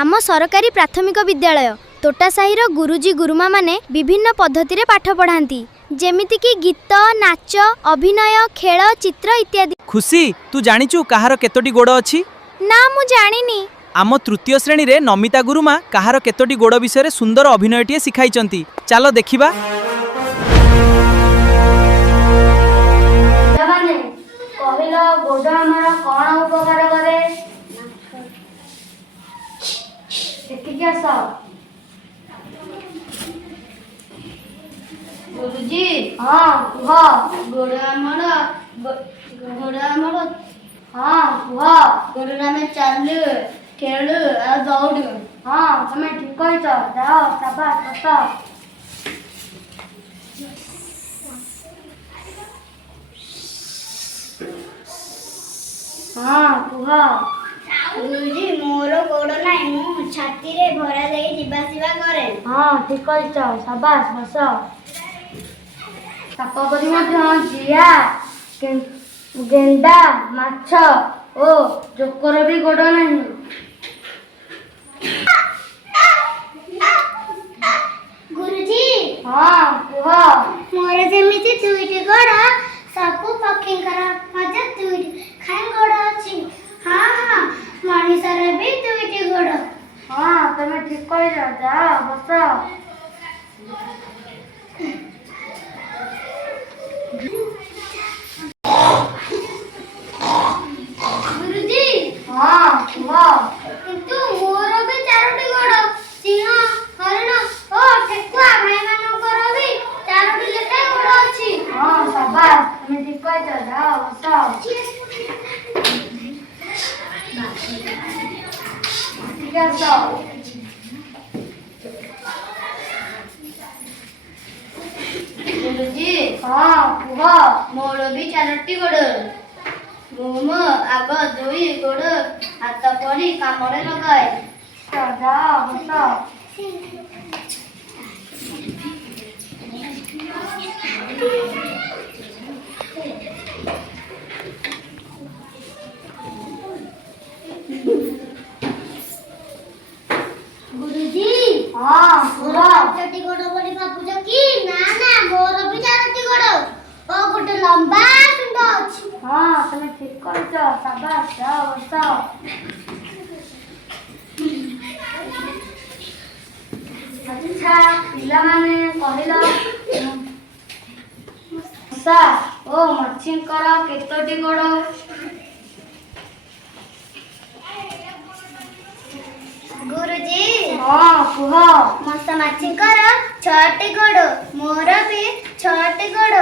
आम सरकारी प्राथमिक विद्यालय तोटासाहीर गुरुजी गुरुमा माने विभिन्न पद्धति रे पाठ पढ़ाती जेमिति कि गीत नाच अभिनय खेल चित्र इत्यादि। खुशी तू जानिचु कहार केतोटी गोड़ अछि? ना मु जानिनी। आम तृतीय श्रेणी रे नमिता गुरुमा कहार केतोटी गोड़ विषय सुंदर अभिनयटीए शिखाइचंती। चलो देखिबा। कहिलो गोड़ हमर कोन उपकार करे? गुरुजी हाँ कह गोड़ हमर हाँ कह गोड़ में चलु खेलु आ दौड़। हाँ तुम ठीक कह जाओ शाबाश बस। हाँ कह गुरुजी मोर गोड़ नाई मु छाती रे भरा दे जीवासीवा करे। हाँ ठीक कह शाबाश बस। सापकरी जिया गेंडा माछ ओ जोकर भी गोड़ नहीं। गुरुजी हाँ कह मोर जेमिति दुईटी गोड़ सबु पक्षींकर मजे दुईटी खाई गोड़ अछि। हाँ हाँ मनीषर भी दुईटी गोड़। हाँ तुम ठीक कह जाओ बस। गुरुजी हाँ कह किंतु मोर भी चारोटी गोड़ सिंह हरिण ओ ठेकुआ भाई मानकर भी चारोटी लेखा गोड़ अछि। हाँ शाबाश तुम ठीक कह जाओ बस। ठीक है गुरुजी हाँ कह मोर भी चारोटी गोड़ मुम आग दुई गोड़ हाथ पड़ी काम लगाए। जाओ बस। गुरुजी हाँ चारोटी गोड़ बोली भाबुछ कि ना ना मोर भी चारोटी गोड़ ओ गोटे लंबा सुंड अछि। हाँ तुम ठीक कहछ शाबाश जाओ बस। अच्छा पिला माने कहिलो सा ओ मच्छींकर केतोटी गोड़? गुरुजी हाँ कह मसा माछींकर 6टी गोड़ मोर भी 6टी गोड़।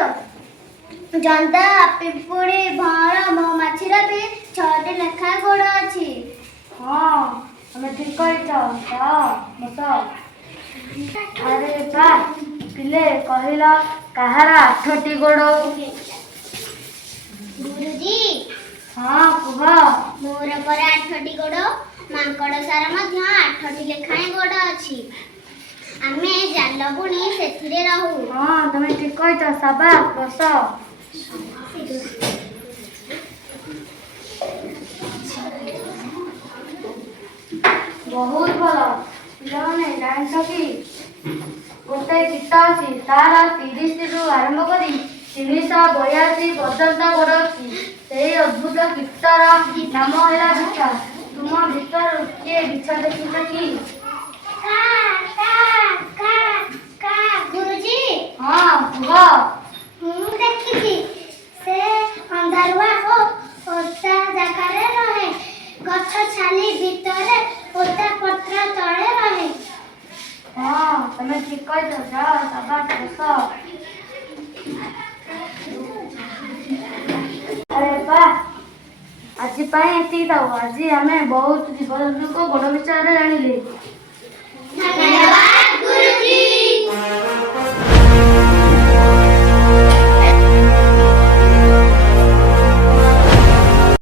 जंदा पिपुड़ी भौर मौमाछीर भी 6टी लेखा गोड़ अछि। हाँ तुम ठीक कह बस। अरे बा पिले कहिलो कहार 8टी गोड़? गुरुजी हाँ कह मोर पर 8टी गोड़ मांकड़ सार मध्य 8टी लेखाएं गोड़ अछि। आमे जाल बुणी सेथिरे रहू। हाँ तुम ठीक कह शाबाश बस। बहुत भल पिलाने जानछ कि गोटे गीत अछि तार 30 रु आरंभ करी 382 पर्यंत गोड़ अछि। सेही अद्भुत गीतर नाम है बिछा। तुम भीतर किए बिछा देखिछ कि? गुरुजी हाँ कह मु देखिछि से अंधारुआ हो ओता जगारे रहे गछ छाली भितरे ओता पत्र तळे रहे। हाँ तुम ठीक कह जाओ शाबाश बस। अरे बा आज एति थाऊ। आज आम बहुत जीव जंतु गोड़ विषय जानिले।